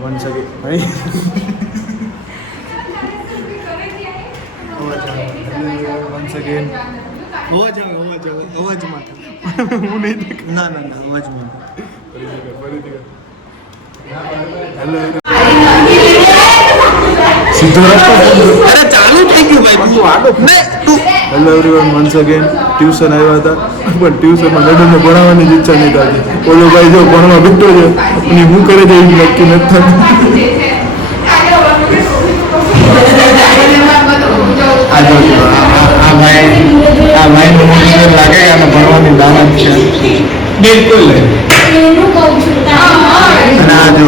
once again. Once again. અવાજમાં હું નહીં ના અવાજમાં સીધો રસ્તો અરે ચાલુ થઈ ગયું ભાઈ hello everyone once again tuition આવ્યા હતા પણ ટ્યુશનમાં મેડમને ભણાવવાની જ ઈચ્છા નહીં થતી ઓલો ભાઈ જો ભણવા બેઠો છે અને હું કરે છે એ નક્કી નથી થતું આ ભાઈનું મુશ્કેલ લાગે અને ભણવાની દાનત છે બિલકુલ અને આ જો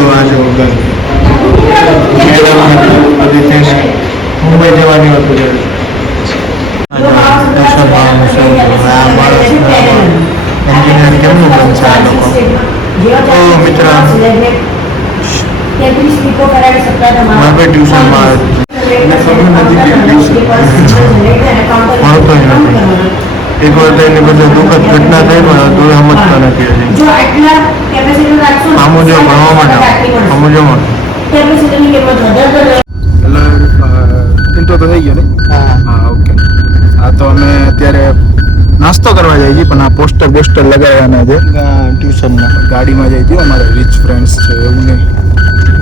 મુંબઈ જવાની હતું એન્જિનિયર કેમનું બનશે આ લોકો તો મિત્ર મારે ટ્યુશનમાં ભણતો નથી એક વાર એની બધે દુઃખદ ઘટના થઈ પણ તું સમજતા નથી આમું જો ભણવા માટે આમું જો હેલો ઇન્ટ્રો તો થઈ ગયો ને હા ઓકે હા તો અમે અત્યારે નાસ્તો કરવા જઈએ છીએ પણ આ પોસ્ટર લગાવવાના છે ટ્યુશનમાં ગાડીમાં જઈ હતી અમારે રીચ ફ્રેન્ડ્સ છે એવું નહીં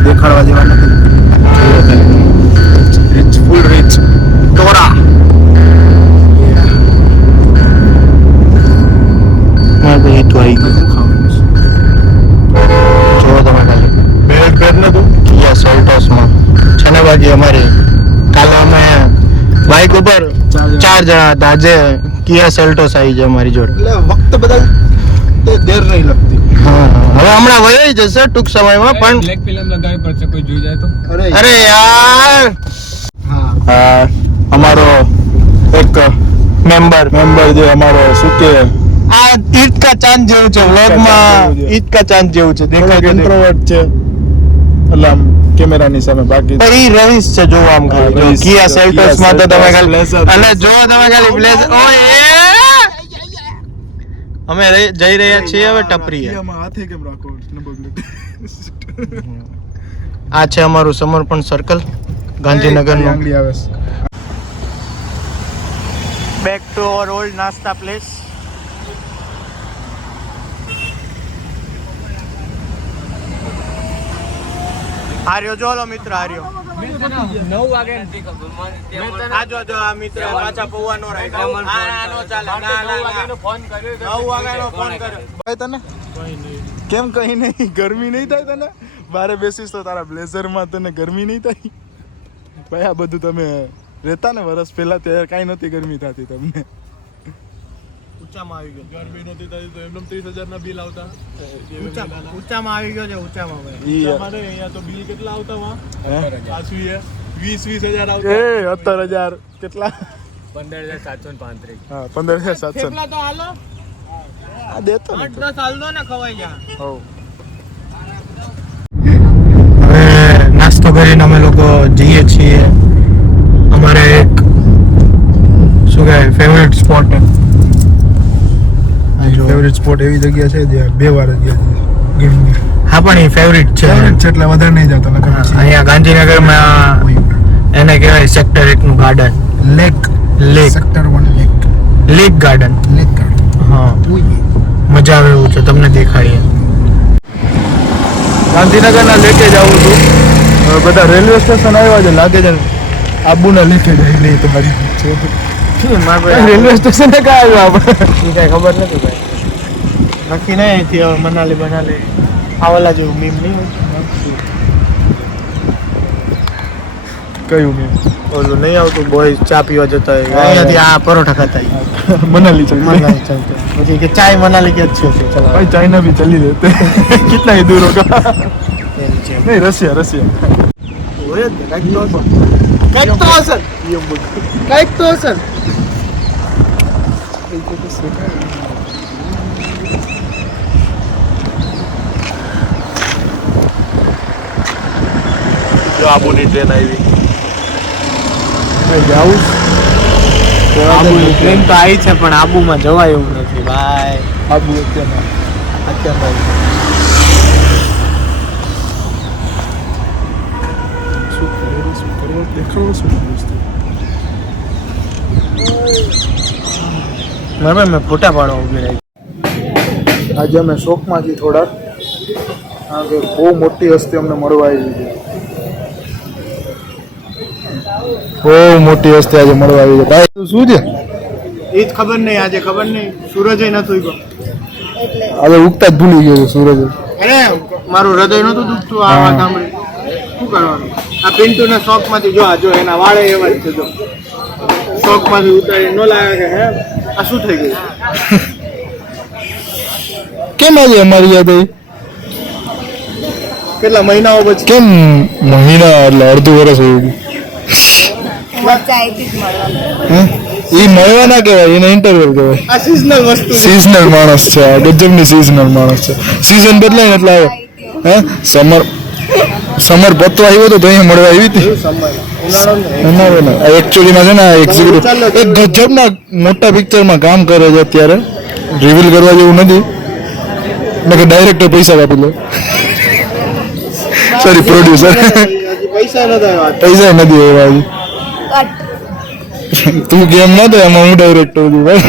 દેખાડવા જેવા નથી રીચ ફૂલ રીચ ટોરા એ તો આવી ગયું ખાવાનું જો તમે ખાલી બેલ્ટ પહેર નતું કિયા સેલ્ટોસમાં છે ને બાકી અમારી કાલે અમે બાઇક ઉપર 4 જણા હતા આજે કિયા સેલ્ટોસ આવી છે અમારી જોડે એટલે વખત બધા દેર નહીં લગતી હા હવે હમણાં વહી જશે ટૂંક સમયમાં પણ બ્લેક ફિલ્મ લગાવી પડશે કોઈ જોઈ જાય તો અરે યાર હા અમારો એક મેમ્બર જે અમારો શું કે આ ઈદ કા ચાંદ જેવું છે વ્લોગમાં ઈદ કા ચાંદ જેવું છે દેખાય ઇન્ટ્રોવર્ટ છે એટલે આમ કેમેરાની સામે બાકી તો ઈ રહીશ છે જો આમ ખાલી કિયા સેલ્ટોસ માં તો તમે ખાલી અને જો તમે ખાલી બ્લેઝર ઓય અમે જઈ રહ્યા છીએ હવે ટપરીએ હાથે કેમ રાખો નંબર પ્લેટ આ છે અમારું સમર્પણ સર્કલ ગાંધીનગરનું આંગળી આવે બેક ટુ અવર ઓલ્ડ નાસ્તા પ્લેસ આર્યો જોલો મિત્ર આર્યો 9 વાગે આજો આ મિત્ર પાછા પૌવાનો રાખ્યો આનો ચાલે ના ફોન કર્યો 9 વાગ્યાનો ફોન કર્યો ભાઈ તને કેમ કઈ નહીં ગરમી નહીં થાય તને બારે બેસીસ તો તારા બ્લેઝરમાં તને ગરમી નહીં થાય ભાઈ આ બધું તમે રહેતા ને વર્ષ પહેલા ત્યારે કાંઈ નહોતી ગરમી થતી તમને ઊંચામાં આવી ગયો ગરમી નહોતી થતી તો એમનેમ 30,000 ના બિલ આવતા ઊંચામાં આવી ગયો છે ઊંચામાં ભાઈ અમારે અહીંયા તો બિલ કેટલા આવતા વા આસવી હે 20,000 આવતા એ 17,000 કેટલા 15,735 હા 15,700 કેટલા તો હાલો આ દેતો 8-10 હાલ દો ને ખવાઈ જા હો હવે નાસ્તો કરીને અમે લોકો જઈએ છીએ અમારે એક શું કહેવાય ફેવરેટ સ્પોટ એવી જગ્યા છે જ્યાં 2 વાર ગયા હા પણ એ ફેવરેટ છે એટલે વધારે નહીં જતો અહીંયા ગાંધીનગરમાં એને કહેવાય સેક્ટર 1 નું garden lake sector 1 lake garden હા મજા આવે એવું છે તમને દેખાડીએ ગાંધીનગરના લેકે જ આવું છું બધા રેલવે સ્ટેશન આવ્યા છે લાગે છે આબુના લેકે જઈ નહીં તમારી રેલવે સ્ટેશન ક્યાં આવ્યો આપણે એ કઈ ખબર નથી ભાઈ નક્કી નહીં અહીંથી હવે મનાલી આવેલા જેવું મીમ નહીં કયું મીમ ઓલું નહીં આવતું બોય ચા પીવા જતા હોય અહીંયાથી આ પરોઠા ખાતા મનાલી ચાલતા પછી કે ચાય મનાલી કે अच्छी होती है चलो भाई चाइना भी चली देते कितना ही दूर होगा नहीं रशिया कईक तो सर જો આબુની ટ્રેન આવી આબુની ટ્રેન તો આવી છે પણ આબુમાં જવાય એવું નથી ભાઈ આબુ અત્યારે મેં ફોટા પાડવા ઉભી રહી. આજે અમે શોખમાંથી થોડાક કારણ કે બહુ મોટી હસ્તી અમને મળવા આવી છે. બહુ મોટી હસ્તી આજે મળવા આવી છે. ભાઈ શું છે એ જ ખબર નહીં, આજે ખબર નહીં, સૂરજ નતું ગયો. આજે ઉગતા જ ભૂલી ગયો સૂરજ. અરે મારું હૃદય નતું દુખતું આ વાત સાંભળી. શું કરવાનું? આ પિન્ટુના શોખમાંથી જો એના વાળે એવા જ છે. જો શોખમાંથી ઉતારી ન લાગે કે હે આ શું થઈ ગયું? કેમ આજે અમારી યાદ આવી? કેટલા મહિનાઓ પછી? કેમ મહિના એટલે અડધું વર્ષ હોય એ મળવા ના કહેવાય, એને ઇન્ટરવ્યુ કહેવાય. આ સિઝનલ વસ્તુ, સિઝનલ માણસ છે, આ ગજબની સિઝનલ માણસ છે. સિઝન બદલાય ને એટલે આવે. હે સમર પતવા આવ્યો તો અહીંયા મળવા આવી હતી. એકચ્યુઅલીમાં છે ને એક્ઝિક્યુટિવ એક ગજબના મોટા પિક્ચરમાં કામ કરે છે અત્યારે. રિવીલ કરવા જેવું નથી. મેં કે ડાયરેક્ટર પૈસા આપી લે. સોરી પ્રોડ્યુસર પૈસા નથી આવ્યા હજી. તું કેમ ના તો એમાં હું ડાયરેક્ટર છું ભાઈ.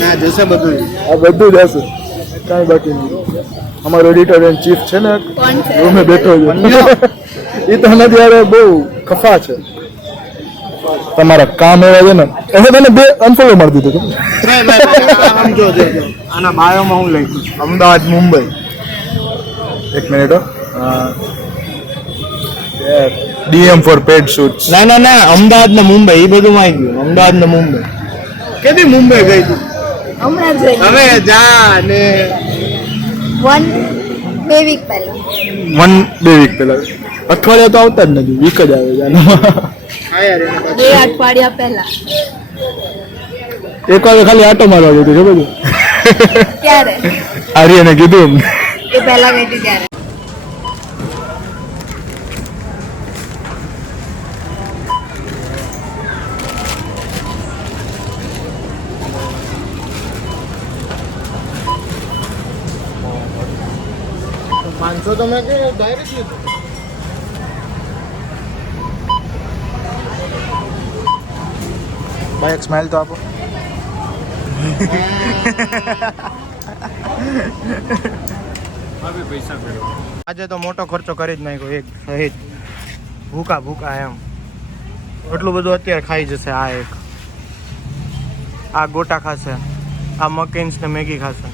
ના જશે બધું, આ બધું જ હશે, કાંઈ બાકી નહીં. અમારો એડિટર એન્ડ ચીફ છે ને રૂમે બેઠો છે. એ તો નથી યાર બહુ ખફા છે. તમારા કામ એવા છે ને એને તને 2 અનફોલો મારી દીધું. આના બાયોમાં હું લખ્યું છું અમદાવાદ મુંબઈ. એક minute. DM for paid shoots. ના અમદાવાદ ને મુંબઈ એ બધું માં ગયું. અમદાવાદ ને મુંબઈ કેદી મુંબઈ ગઈ તું? હમણાં જ હવે જા ને 1-2 વીક પહેલા. 1-2 વીક પહેલા. અઠવાડિયા તો આવતા જ નથી, વીક જ આવે છે. 2 અઠવાડિયા પહેલા. એક વાર ખાલી આટો મારવા ગયો ખબર છે? ક્યારે? આર્યને કીધું એ પહેલા ગઈ હતી ત્યારે. પાંચસો તો મેં કે ડાયરેક્ટ લીધું. ભાઈ એક સ્માઈલ તો આપો. આજે તો મોટો ખર્ચો કરી જ નાખ્યો એક સહિત. ભૂકા એમ એટલું બધું અત્યારે ખાઈ જશે. આ એક આ ગોટા ખાશે, આ મકેન્સ ને મેગી ખાશે.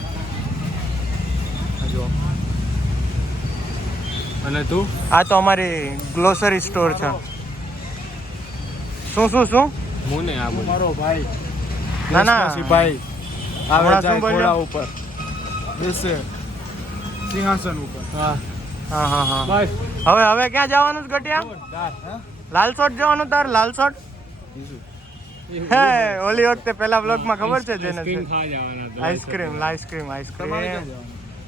જો અને તું? આ તો અમારી ગ્લોસરી સ્ટોર છે. શું હું ને આ મારો ભાઈ. ના ભાઈ હમણાં શું બોલ્યો? ઉપર બેસે સિંહાસન ઉપર. હા બસ. હવે ક્યાં જવાનું છે ગટિયા? લાલસોટ જવાનું તાર? લાલસોટ હે ઓલી વખતે પેલા બ્લોગમાં ખબર છે જેને આઈસ્ક્રીમ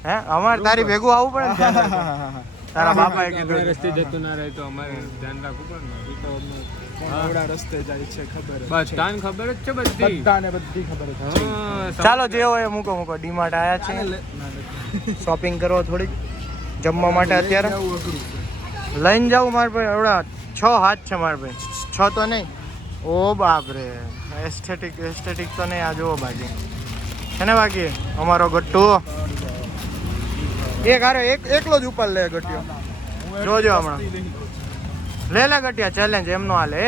હે અમારે તારી ભેગું આવવું પડે ને. તારા બાપાએ કીધું રસ્તે જતું ના રહે તો અમારે ધ્યાન રાખવું પડે ને. રસ્તે જાય છે ખબર બધાને ખબર જ છે, બધી ખબર છે. ચાલો જે હોય મૂકો ડીમાર્ટ આયા છે શોપિંગ કરવા, થોડીક જમવા માટે. અત્યારે લઈને જાઉં મારે ભાઈ. એવડા 6 હાથ છે મારે ભાઈ. 6 તો નહીં. ઓ બાપરે એસ્થેટિક તો નહીં. આ જુઓ બાકી છે ને. બાકી અમારો ગટ્ટુ એકલો જ ઉપર લે ગટ્ટીઓ. જોજો હમણાં લે ગટિયા ચેલેન્જ એમનો હાલે.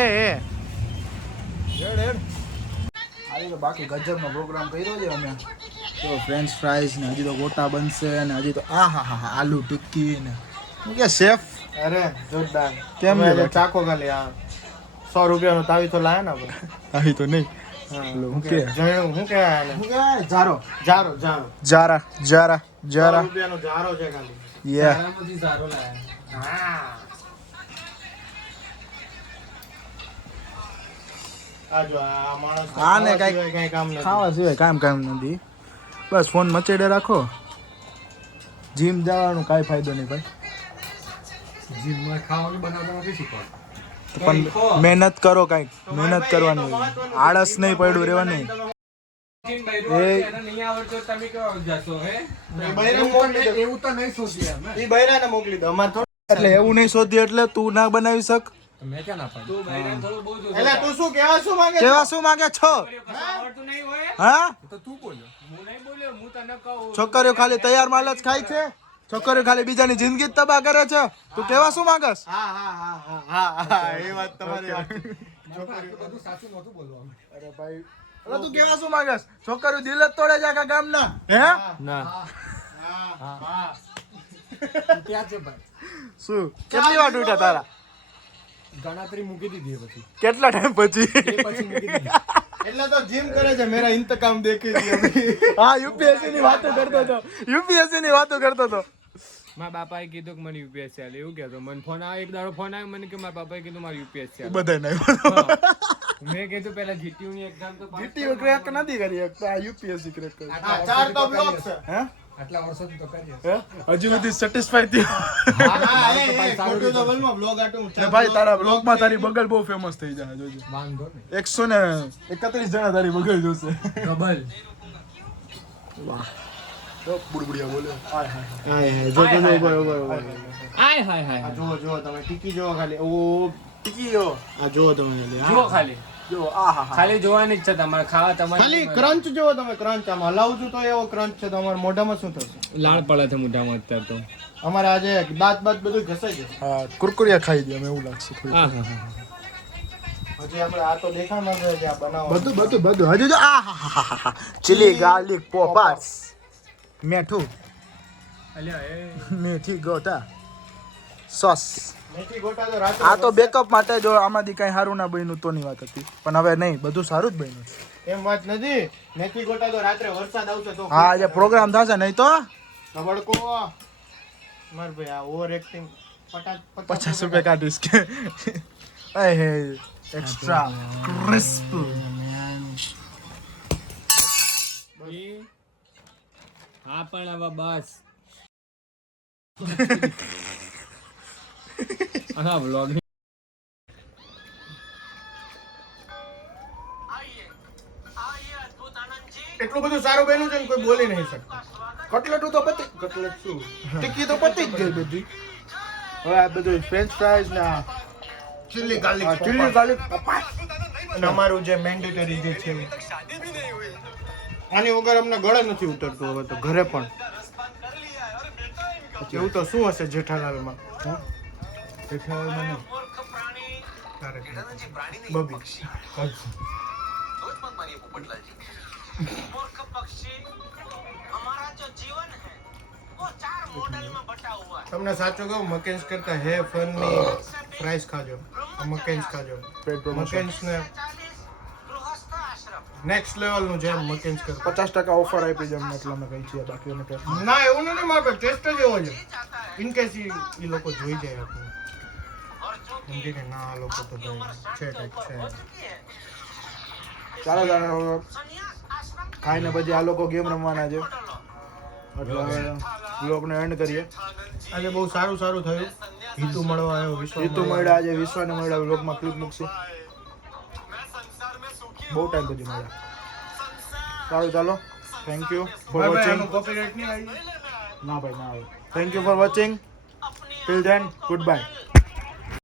બાકી ગજબનો પ્રોગ્રામ કર્યો છે અમે. તો ફ્રેન્ચ ફ્રાઈઝ ને હજી તો ગોટા બનશે ને હજી તો આલુ ટિક્કી ને હું કે શેફ. અરે જોરદાર. કેમ ચાકો ખાલી 100 રૂપિયાનો તાવી તો લાયા ને આપણે. તાવી તો નહીં. હું કે જારો 100 રૂપિયાનો જારો છે ખાલી. યે જારો લાયા. હા આને કઈ કામ નથી. ખાવા સિવાય કામ નથી. બસ ફોન મચેડે રાખો. જીમ જવાનું કાંઈ ફાયદો નહીં ભાઈ. જીમમાં ખાવાનું બનાવતા નથી શીખવા. પણ મહેનત કરો, કાંઈક મહેનત કરવાની. આળસ નહીં પડ્યું રહેવાની. મોકલી દો. અમારે એટલે એવું નહીં શોધી એટલે તું ના બનાવી શક મેં ક્યાં ના પાડું એટલે તું શું કેવા શું માંગે કેવા શું માંગે છો આવડતું નહીં હોય હા તો તું બોલ્યો હું નહીં બોલ્યો હું તને કહું છોકરીઓ ખાલી તૈયાર માલ જ ખાય છે છોકરીઓ ખાલી બીજાની જિંદગી જ તબાહ કરે છે તું કેવા શું માંગસ હા એ વાત તમારી બધું સાચું નહોતું બોલવાનું અરે ભાઈ અરે તું કેવા શું માંગસ છોકરીઓ દિલ જ તોડે છે આખા ગામના હે ના ત્યાં છે ભાઈ શું કેટલી વાર તૂટ્યા તારા ગણતરી મૂકી દીધી પછી કેટલા ટાઈમ પછી પછી મૂકી દીધી એટલે તો જીમ કરે છે મેરા ઇંતકામ દેખી દી હા યુપીએસસી ની વાતો કરતો હતો યુપીએસસી ની વાતો કરતો હતો મારા બાપાએ કીધું કે મને યુપીએસસી આલે એવું કહેતો મને ફોન આવ્યો એક દાડો ફોન આવ્યો મને કે મારા બાપાએ કીધું મારે યુપીએસસી આલે બધાય નહીં મેં કીધું પહેલા જીટીયુ ની એક્ઝામ તો પાસ જીટીઓ ક્રેક નથી કરી શકતો આ યુપીએસસી ક્રેક કરી ચાર તો બ્લોક છે હે આટલા વર્ષોથી તો કરીએ હે હજુ સુધી સેટિસ્ફાઈ થયો ખોટું તો બોલમાં બ્લોગ આટું ને ભાઈ તારા બ્લોગમાં તારી બગલ બહુ ફેમસ થઈ જાય જોજો વાંધો નહીં 131 જણા તારી બગલ જોશે ડબલ બુડબુડિયા બોલે હાય હાય હા જો જો બરોબર આય હાય હાય જો તમે ટીકી જો ખાલી ઓ ટીકી જો આ જો તમે ખાલી જુઓ ખાલી જો આ હા ખાલી જોવાની જ છે તમારે ખાવા તમારે ખાલી ક્રંચ જો તમે ક્રંચ આમ હલાવું છું તો એવો ક્રંચ છે તમારા મોઢામાં શું થશે લાળ પડે છે મોઢામાં અત્યારે તો અમારે આજે દાંત બાત બધું ઘસાઈ જશે હા કુરકુરિયા ખાઈ દે એવું લાગશે થોડી હા હા હા હજી આપણે આ તો દેખાણ માંગે છે આ બનાવો બધું હજુ જો આ હા હા ચીલી ગાર્લિક પોપાસ મેઠું અલ્યા એ મેથી ગોટા સોસ મેથી ગોટા તો રાત્રે આ તો બેકઅપ માટે જો આમાંથી કઈ સારું ના બન્યું તોની વાત હતી પણ હવે નહીં બધું સારું જ બન્યું છે એમ વાત નથી મેથી ગોટા તો રાત્રે વરસાદ આવશે તો હા આજે પ્રોગ્રામ થશે નહીં તો ધબડકો માર ભાઈ આ ઓવર એક્ટિંગ 50 રૂપિયા કાઢીશ કે એ હે એક્સ્ટ્રા ક્રિસ્પ હા પણ હવે બસ હા વ્લોગ એટલું બધું સારું બન્યું છે ને કોઈ બોલી નહીં શકતું કટલેટ તો પતી કટલેટ શું ટિક્કી તો પતી જ ગઈ બધી હવે આ બધું ફ્રેન્ચ ફ્રાઈઝ ને ચીલી ગાર્લિક ચીલી ગાર્લિક અને અમારું જે મેન્ડેટરી જે છે આની વગર અમને ગળે નથી ઉતરતું હવે તો ઘરે પણ એવું તો શું હશે જેઠાલાલમાં જેઠાલાલમાં નહીં. તારે બબી તમને સાચું કહું મકેન્સ કરતા હે ફનની ફ્રાઈસ ખાજો મકેન્સ ખાજો પેડ પ્રમોશન મકેન્સ ને નેક્સ્ટ લેવલ નું જેમ મકેન્સ કર 50% ઓફર આપી છે અમને એટલે અમે કહી છીએ બાકી અમે કઈ ના એવું નથી મારે ટેસ્ટ જ એવો છે ઇન કેસ એ લોકો જોઈ જાય આપણે એમ કે ના આ લોકો તો ભાઈ છે કંઈક છે ચાલો ચાલો ખાઈને પછી આ લોકો ગેમ રમવાના છે એટલે હવે બ્લોગને એન્ડ કરીએ આજે બહુ સારું થયું હિતુ મળવા આવ્યો વિશ્વ જીતુ મળ્યા આજે વિશ્વને મળ્યા બ્લોગમાં ક્લિપ મૂકશું બહુ ટાઈમ પછી મળ્યા સારું ચાલો thank you for watching copyright નહીં આવી ના ભાઈ ના આવે thank you for watching till then good bye